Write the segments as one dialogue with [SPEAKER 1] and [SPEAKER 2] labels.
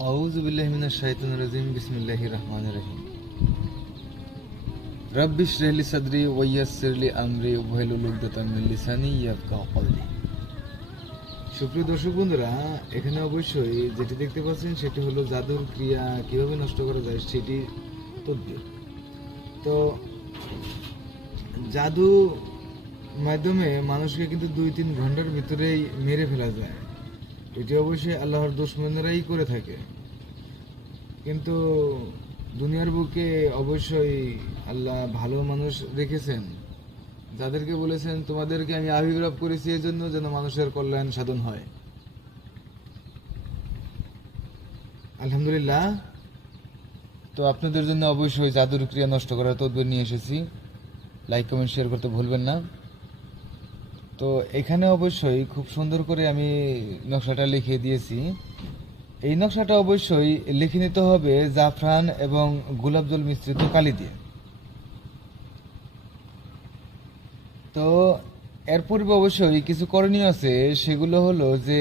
[SPEAKER 1] আউযু বিল্লাহি মিনাশ শাইতানির রাজিম, বিসমিল্লাহির রহমানির রহিম। রাব্বি ইশরাহলি সাদরি ওয়া সুপ্রিয় দর্শক বন্ধুরা, এখানে অবশ্যই যেটি দেখতে পাচ্ছেন সেটি হলো জাদুর ক্রিয়া, কীভাবে নষ্ট করা যায় সেটি তদ্বির। তো জাদু মাধ্যমে মানুষকে কিন্তু দুই তিন ঘণ্টার ভিতরেই মেরে ফেলা যায়। এটি অবশ্যই আল্লাহর দুশ্মনেরাই করে থাকে। কিন্তু দুনিয়ার বুকে অবশ্যই আল্লাহ ভালো মানুষ রেখেছেন। যাদেরকে বলেছেন, তোমাদেরকে আমি আবির্ভাব করেছি এই জন্য যেন মানুষের কল্যাণ সাধন হয়। আলহামদুলিল্লাহ, তো আপনাদের জন্য অবশ্যই জাদুর ক্রিয়া নষ্ট করার তদবির নিয়ে এসেছি। লাইক কমেন্ট শেয়ার করতে ভুলবেন না। তো এখানে অবশ্যই খুব সুন্দর করে আমি নকশাটা লিখে দিয়েছি। এই নকশাটা অবশ্যই লিখে নিতে হবে জাফরান এবং গোলাপ জল মিশ্রিত কালি দিয়ে। তো এর পূর্বে অবশ্যই কিছু করণীয় আছে, সেগুলো হলো যে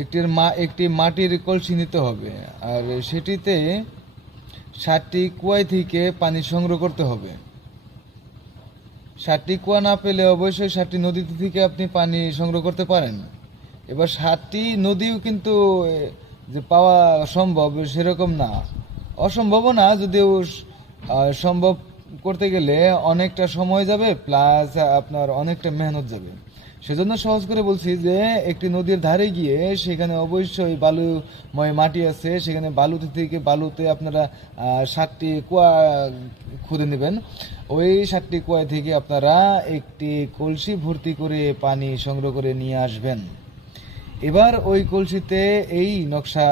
[SPEAKER 1] একটি মা, একটি মাটির কলসি নিতে হবে, আর সেটিতে ষাটটি কুয়াই থেকে পানি সংগ্রহ করতে হবে। ষাটটি কুয়া না পেলে অবশ্যই সাতটি নদী থেকে আপনি পানি সংগ্রহ করতে পারেন। এবার সাতটি নদীও কিন্তু যে পাওয়া সম্ভব সেরকম না। অসম্ভবও না, যদিও সম্ভব করতে গেলে অনেকটা সময় যাবে প্লাস আপনার অনেকটা মেহনত যাবে। সেজন্য সহজ করে বলছি যে, একটি নদীর ধারে গিয়ে সেখানে অবশ্যই বালুময় মাটি আছে, সেখানে বালুতে থেকে বালুতে আপনারা সাতটি কুয়া খুঁজে নেবেন। ওই সাতটি কুয়া থেকে আপনারা একটি কলসি ভর্তি করে পানি সংগ্রহ করে নিয়ে আসবেন। এবার ওই কলসিতে এই নকশা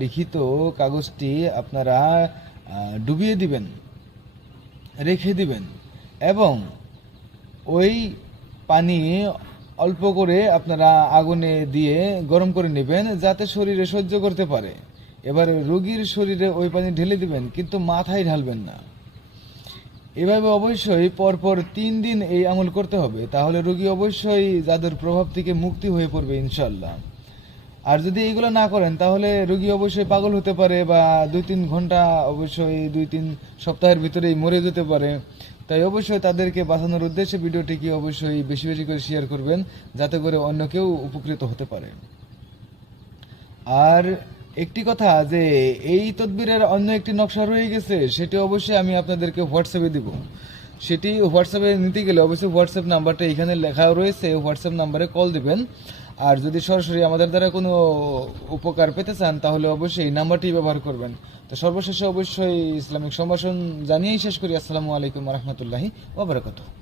[SPEAKER 1] লিখিত কাগজটি আপনারা ডুবিয়ে দিবেন। রেখে দিবেন। এবং ওই পানি অল্প করে আপনারা আগুনে দিয়ে গরম করে নেবেন, যাতে শরীরে সহ্য করতে পারে। এবার রোগীর শরীরে ওই পানি ঢেলে দিবেন, কিন্তু মাথায় ঢালবেন না। এভাবে অবশ্যই পরপর তিন দিন এই আমল করতে হবে। তাহলে রোগী অবশ্যই যাদের প্রভাব থেকে মুক্তি হয়ে পড়বে ইনশাল্লাহ আর যদি এইগুলো না করেন, তাহলে রোগী অবশ্যই পাগল হতে পারে বা দুই তিন ঘণ্টা অবশ্যই দুই তিন সপ্তাহের ভিতরেই মরে যেতে পারে। তাই অবশ্যই তাদেরকে বাঁচানোর উদ্দেশ্যে ভিডিওটিকে অবশ্যই বেশি বেশি করে শেয়ার করবেন, যাতে করে অন্য কেউ উপকৃত হতে পারে। আর একটি কথা যে, এই তদবিরের অন্য একটি নকশা রয়ে গেছে, সেটি অবশ্যই আমি আপনাদেরকে হোয়াটসঅ্যাপে দিব। সেটি হোয়াটসঅ্যাপে নিতে গেলে অবশ্যই হোয়াটসঅ্যাপ নাম্বারটা এখানে লেখা রয়েছে হোয়াটসঅ্যাপ নাম্বারে কল দিবেন। আর যদি সরাসরি আমাদের দ্বারা কোনো উপকার পেতে চান, তাহলে অবশ্যই এই নাম্বারটি ব্যবহার করবেন। তো সর্বশেষে অবশ্যই ইসলামিক সম্ভাষণ জানিয়েই শেষ করি। আসসালামু আলাইকুম রহমতুল্লাহি ওবরাকাতুহ